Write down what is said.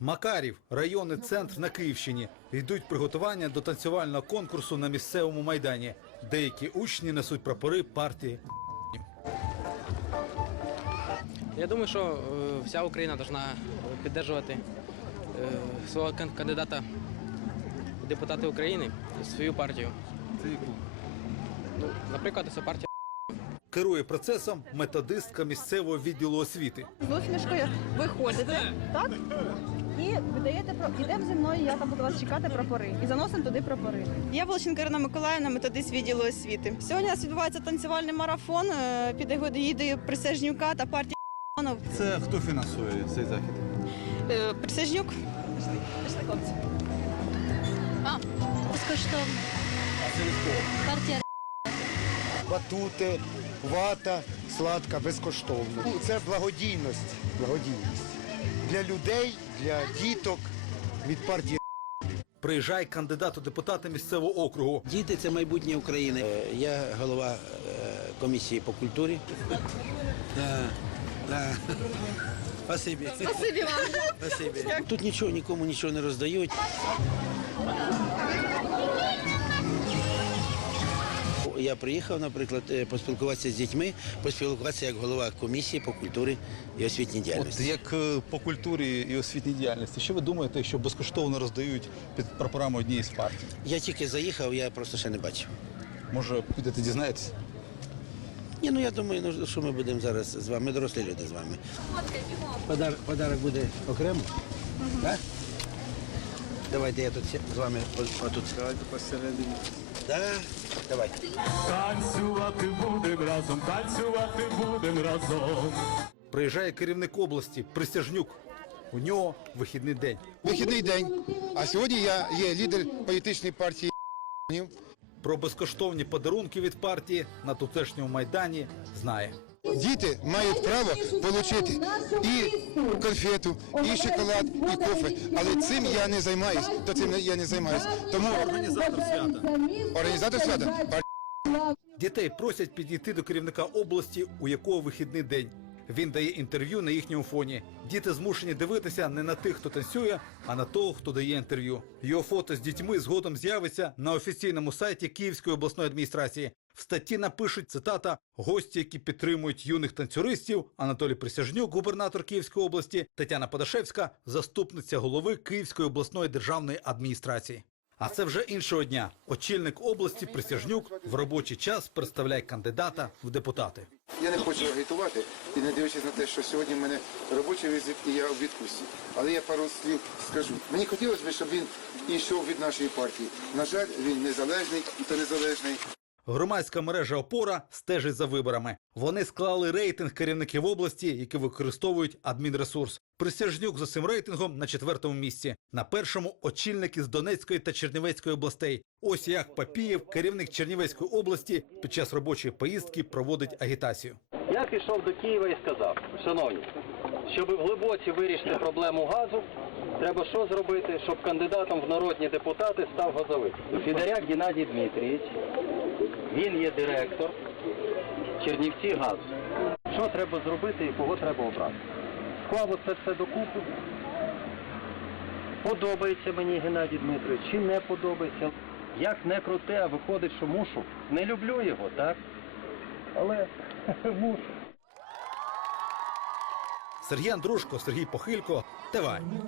Макарів, районний центр на Київщині. Йдуть приготування до танцювального конкурсу на місцевому майдані. Деякі учні несуть прапори партії. Я думаю, що е, вся Україна повинна підтримувати е, свого кандидата в депутати України, свою партію. Це яку? Ну, наприклад, це партія. Керує процесом методистка місцевого відділу освіти. з усмішкою виходите, так? І видаєте про йдемо зі мною, я там буду вас чекати прапори. І заносимо туди прапори. Я Волченко Ірина Миколаївна, методист відділу освіти. Сьогодні у нас відбувається танцювальний марафон е, під егідою Присяжнюка та партії. Це хто фінансує цей захід? Е, Присяжнюк. Пішли, пішли, хлопці. А, безкоштовно. Партія батути, вата, сладка, безкоштовно. Це благодійність, благодійність для людей, для діток від партії. Приїжджає кандидат у депутати місцевого округу. Діти це майбутнє України. Е, Я голова е, комісії по культурі. Да, да. Спасибі. Спасибі вам. Спасибі. Тут нічого, нікому нічого не роздають. Я приїхав, наприклад, е, поспілкуватися з дітьми, поспілкуватися як голова комісії по культурі і освітній От діяльності. як е, по культурі і освітній діяльності, що ви думаєте, що безкоштовно роздають під прапорами однієї з партій? Я тільки заїхав, я просто ще не бачив. Може, підете дізнаєтесь? Ні, ну я думаю, ну, що ми будемо зараз з вами, дорослі люди з вами. Подар, подарок буде окремо? Так? Давайте я тут з вами отут. Давайте посередині. Да? Давайте. Танцювати будем разом, танцювати будем разом. Приїжджає керівник області Присяжнюк. У нього вихідний день. Вихідний день. А сьогодні я є лідер політичної партії. Про безкоштовні подарунки від партії на тутешньому майдані знає. Діти мають право отримати і конфету, і шоколад, і кофе. Але цим я не займаюсь. То цим я не займаюсь. Тому організатор свята. Організатор свята Дітей просять підійти до керівника області, у якого вихідний день. Він дає інтерв'ю на їхньому фоні. Діти змушені дивитися не на тих, хто танцює, а на того, хто дає інтерв'ю. Його фото з дітьми згодом з'явиться на офіційному сайті Київської обласної адміністрації. В статті напишуть цитата гості, які підтримують юних танцюристів. Анатолій Присяжнюк, губернатор Київської області, Тетяна Подашевська, заступниця голови Київської обласної державної адміністрації. А це вже іншого дня. Очільник області Присяжнюк в робочий час представляє кандидата в депутати. Я не хочу агітувати і не дивлячись на те, що сьогодні в мене робочий візит і я у відпустці. Але я пару слів скажу. Мені хотілося б, щоб він йшов від нашої партії. На жаль, він незалежний та незалежний. Громадська мережа Опора стежить за виборами. Вони склали рейтинг керівників області, які використовують адмінресурс. Присяжнюк за цим рейтингом на четвертому місці. На першому очільник із Донецької та Чернівецької областей. Ось як Папієв, керівник Чернівецької області, під час робочої поїздки проводить агітацію. Я пішов до Києва і сказав, шановні, щоб глибоці вирішити проблему газу, треба що зробити, щоб кандидатом в народні депутати став газовик. Фідоряк Геннадій Дмитрійович, він є директор Чернівці газу. Що треба зробити і кого треба обрати? Склав оце все докупи. Подобається мені Геннадій Дмитрович, чи не подобається. Як не крути, а виходить, що мушу. Не люблю його, так? Але мушу. Сергій Андрушко, Сергій Похилько, Тивань.